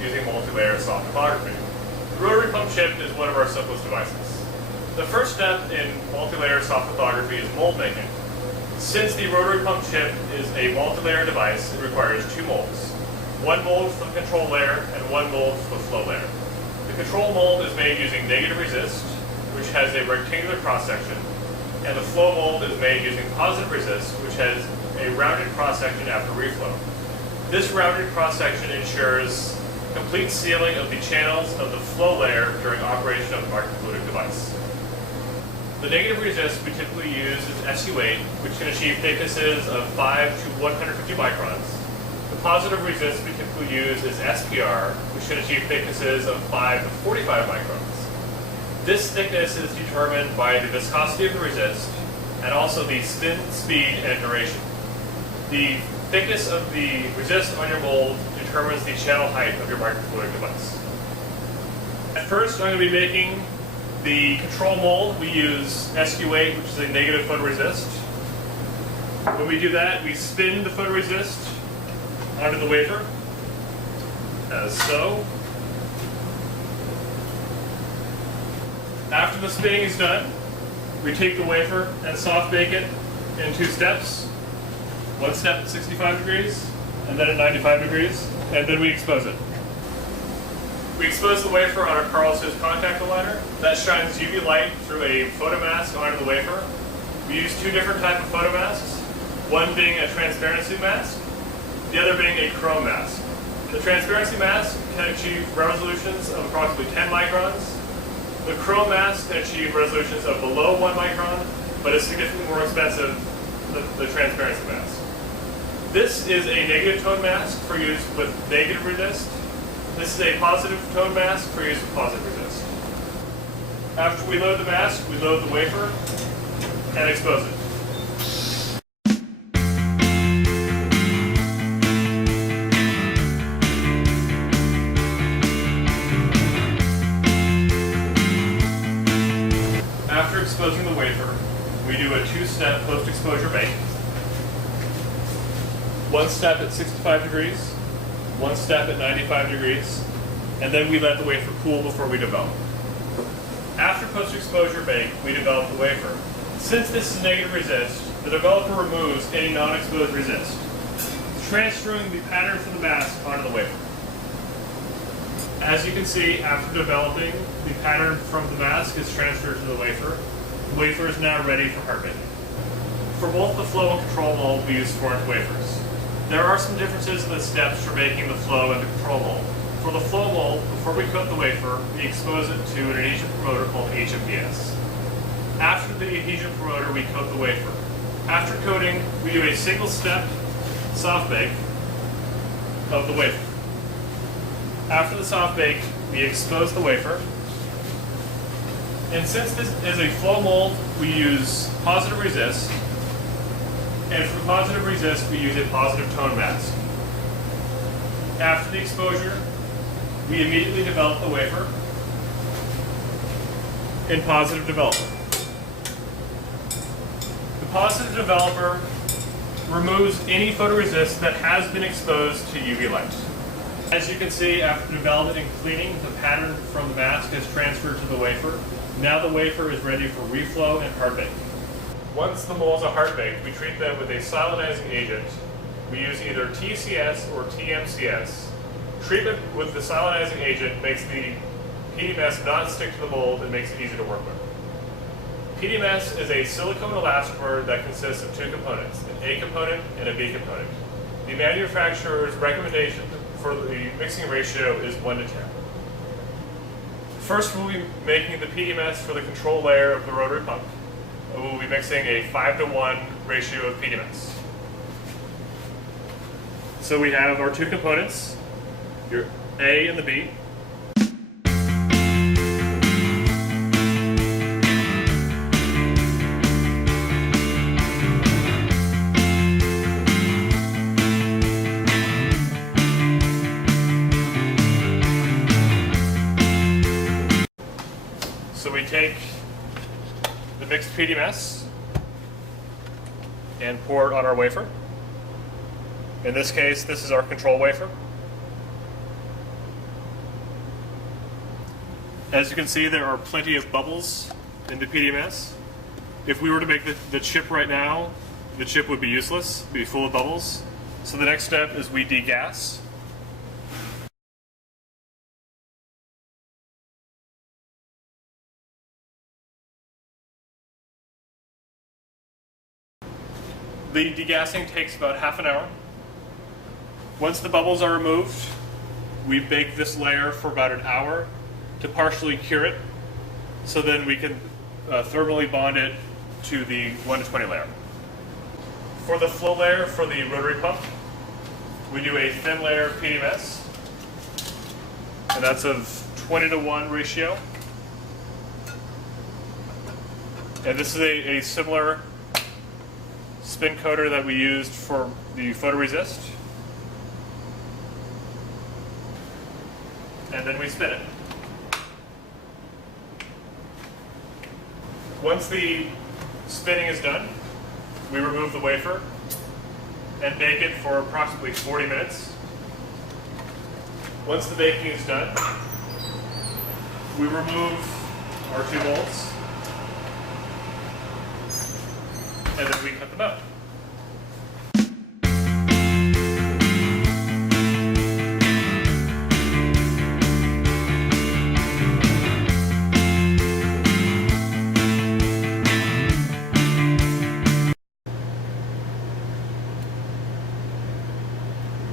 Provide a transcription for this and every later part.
using multilayer soft lithography. The rotary pump chip is one of our simplest devices. The first step in multilayer soft lithography is mold making. Since the rotary pump chip is a multilayer device, it requires two molds. One mold for the control layer and one mold for the flow layer. The control mold is made using negative resist, which has a rectangular cross-section, and the flow mold is made using positive resist, which has a rounded cross-section after reflow. This rounded cross-section ensures complete sealing of the channels of the flow layer during operation of the microfluidic device. The negative resist we typically use is SU8, which can achieve thicknesses of 5 to 150 microns. The positive resist we typically use is SPR, which can achieve thicknesses of 5 to 45 microns. This thickness is determined by the viscosity of the resist and also the spin speed and duration. The thickness of the resist on your mold determines the channel height of your microfluidic device. At first, I'm going to be making the control mold. We use SU8, which is a negative photoresist. When we do that, we spin the photoresist onto the wafer, as so. After the spinning is done, we take the wafer and soft bake it in two steps. One step at 65 degrees, and then at 95 degrees, and then we expose it. We expose the wafer on our Carls's contact aligner. That shines UV light through a photomask onto the wafer. We use two different types of photomasks, one being a transparency mask, the other being a chrome mask. The transparency mask can achieve resolutions of approximately 10 microns. The chrome mask can achieve resolutions of below 1 micron, but is significantly more expensive than the transparency mask. This is a negative tone mask for use with negative resist. This is a positive tone mask for use with positive resist. After we load the mask, we load the wafer and expose it. After exposing the wafer, we do a two-step post-exposure bake. One step at 65 degrees, one step at 95 degrees, and then we let the wafer cool before we develop. After post-exposure bake, we develop the wafer. Since this is negative resist, the developer removes any non-exposed resist, transferring the pattern from the mask onto the wafer. As you can see, after developing, the pattern from the mask is transferred to the wafer. The wafer is now ready for hard baking. For both the flow and control mold, we use 4-inch wafers. There are some differences in the steps for making the flow and the control mold. For the flow mold, before we coat the wafer, we expose it to an adhesion promoter called HMDS. After the adhesion promoter, we coat the wafer. After coating, we do a single-step soft bake of the wafer. After the soft bake, we expose the wafer. And since this is a flow mold, we use positive resist. And for positive resist, we use a positive tone mask. After the exposure, we immediately develop the wafer in positive developer. The positive developer removes any photoresist that has been exposed to UV light. As you can see, after development and cleaning, the pattern from the mask is transferred to the wafer. Now the wafer is ready for reflow and hard bake. Once the molds are hard baked, we treat them with a solidizing agent. We use either TCS or TMCS. Treatment with the solidizing agent makes the PDMS not stick to the mold and makes it easy to work with. PDMS is a silicone elastomer that consists of two components, an A component and a B component. The manufacturer's recommendation for the mixing ratio is 1 to 10. First, we'll be making the PDMS for the control layer of the rotary pump. We'll be mixing a 5 to 1 ratio of PDMS. So we have our two components, your A and the B. So we take the mixed PDMS and pour it on our wafer. In this case, this is our control wafer. As you can see, there are plenty of bubbles in the PDMS. If we were to make the chip right now, the chip would be useless, it'd be full of bubbles. So the next step is we degas. The degassing takes about half an hour. Once the bubbles are removed, we bake this layer for about an hour to partially cure it, so then we can thermally bond it to the 1 to 20 layer. For the flow layer for the rotary pump, we do a thin layer of PDMS, and that's of 20:1 ratio. And this is a similar spin coater that we used for the photoresist. And then we spin it. Once the spinning is done, we remove the wafer and bake it for approximately 40 minutes. Once the baking is done, we remove our 2 molds and then we cut them out.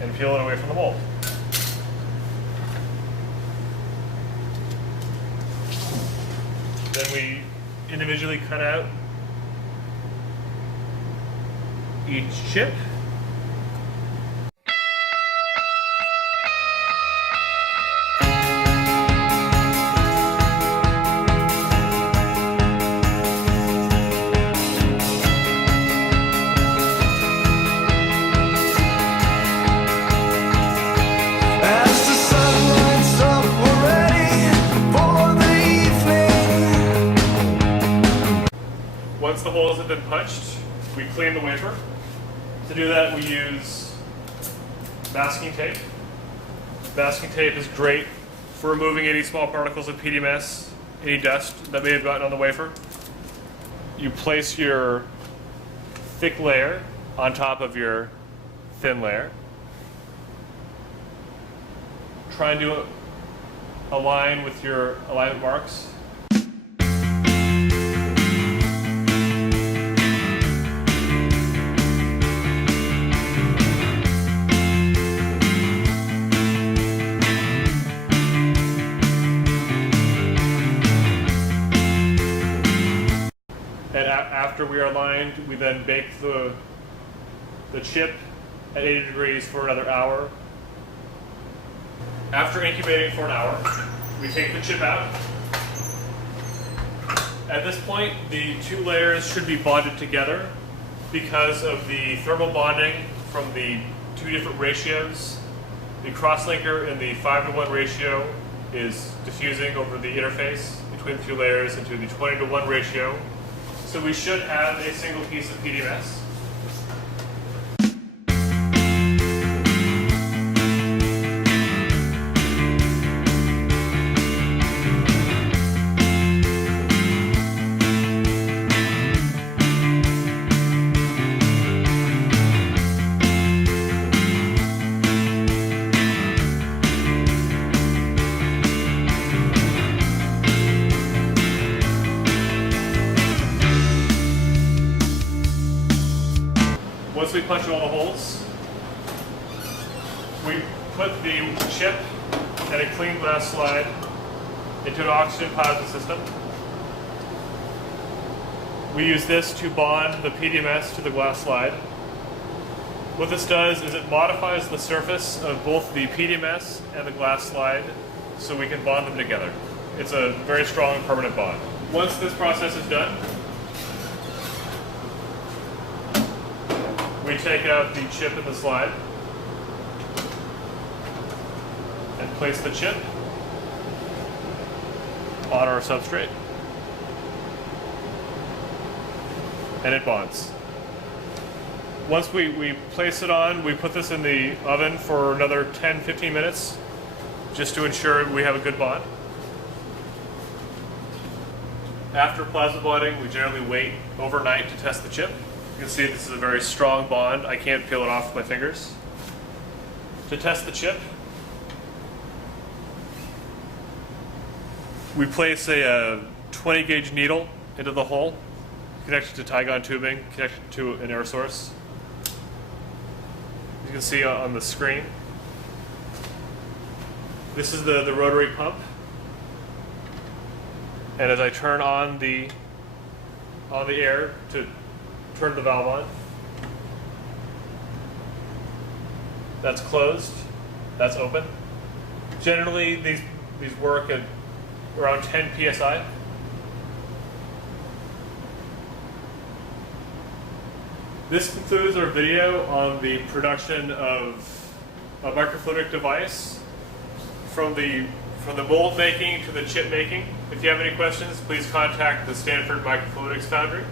And peel it away from the mold. Then we individually cut out each chip. Once the holes have been punched, we clean the wafer. To do that, we use masking tape. Masking tape is great for removing any small particles of PDMS, any dust that may have gotten on the wafer. You place your thick layer on top of your thin layer. Try and do a line with your alignment marks. And after we are aligned, we then bake the chip at 80 degrees for another hour. After incubating for an hour, we take the chip out. At this point, the 2 layers should be bonded together because of the thermal bonding from the 2 different ratios. The crosslinker in the 5:1 ratio is diffusing over the interface between the 2 layers into the 20:1 ratio. So we should have a single piece of PDMS. Once we punch all the holes, we put the chip and a clean glass slide into an oxygen plasma system. We use this to bond the PDMS to the glass slide. What this does is it modifies the surface of both the PDMS and the glass slide so we can bond them together. It's a very strong permanent bond. Once this process is done, we take out the chip in the slide and place the chip on our substrate, and it bonds. Once we place it on, we put this in the oven for another 10-15 minutes just to ensure we have a good bond. After plasma bonding, we generally wait overnight to test the chip. You can see this is a very strong bond. I can't peel it off with my fingers. To test the chip, we place a 20 gauge needle into the hole, connected to Tygon tubing, connected to an air source. You can see on the screen, this is the rotary pump. And as I turn on the air to turn the valve on, that's closed, that's open. Generally, these work at around 10 psi. This concludes our video on the production of a microfluidic device from the mold making to the chip making. If you have any questions, please contact the Stanford Microfluidics Foundry.